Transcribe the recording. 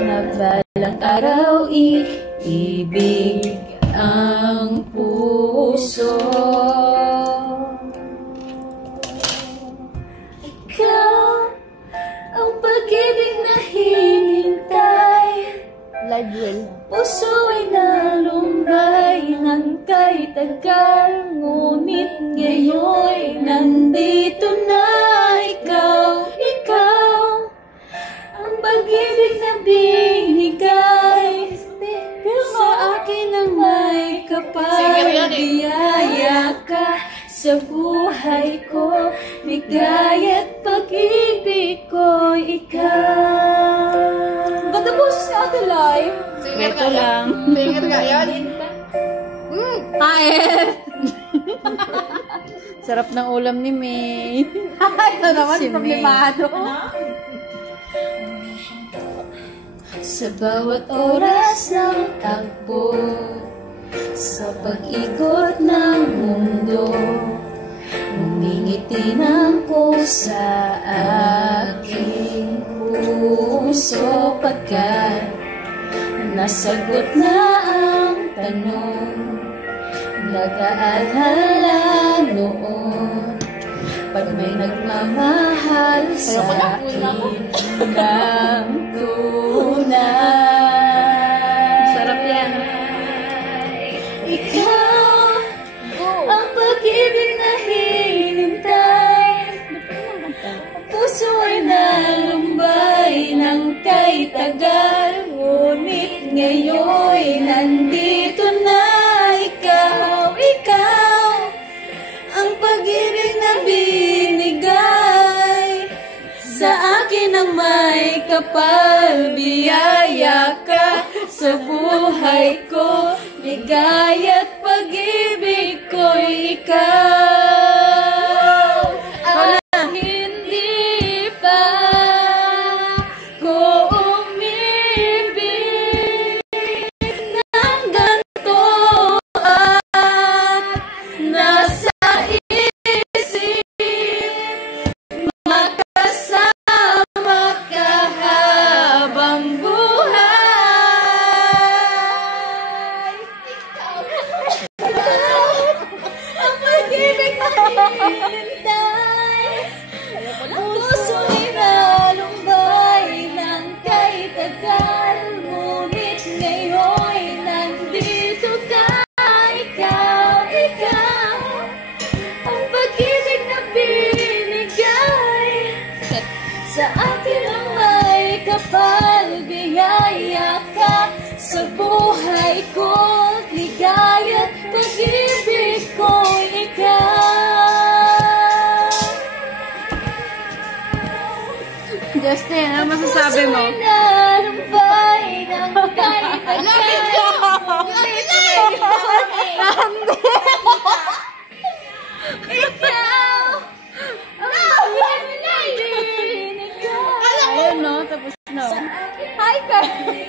na balang araw iibig ang puso. Ikaw ang pag-ibig na hinintay, puso ay nalumbay ng kay tagal, ngunit ngayon nandito na ikaw. Ikaw ang pag-ibig na binigay sa akin ang may kapal. Biyaya ka sa buhay ko, bigay at pag-ibig ko ikaw. Ganda po sa ating live. Ito lang. Singer ka yan? Kain! Sarap ng ulam ni May. Ito naman, Si problemado. Sa bawat oras ng takbo, sa pag-ikot ng mundo, umingiti ng ko sa aking puso, pagkat nasagot na ang tanong, nag-aalala noon, pag may nagmamahal sa akin ng tunay. Sarap yan. Ikaw ang pag-ibig na hinintay, puso ay nalumbay ng kay tagal, ngunit ngayon nandito na ikaw. Ikaw ang pag-ibig na binigay sa akin ang may kapal. Biyaya ka sa buhay ko, bigay at pag-ibig ko ikaw. At hindi pa ko umibig ng ganito, at nasa isip makasama ka habang buhay. Ikaw ang pag-ibig na hinintay, puso'y nalumbay ng kay tagal, ngunit ngayon nandito ka. Ikaw, ikaw ang pag-ibig na binigay sa akin ang may kapal. Biyaya ka sa buhay ko, ligaya at pag-ibig ko ikaw. Justin, ano masasabi mo? Puso'y nalumbay ng kay tagal, ngunit ngayon ikaw ang pag-ibig na binigay. Ayun, no? Tapos na. Hi, Carl!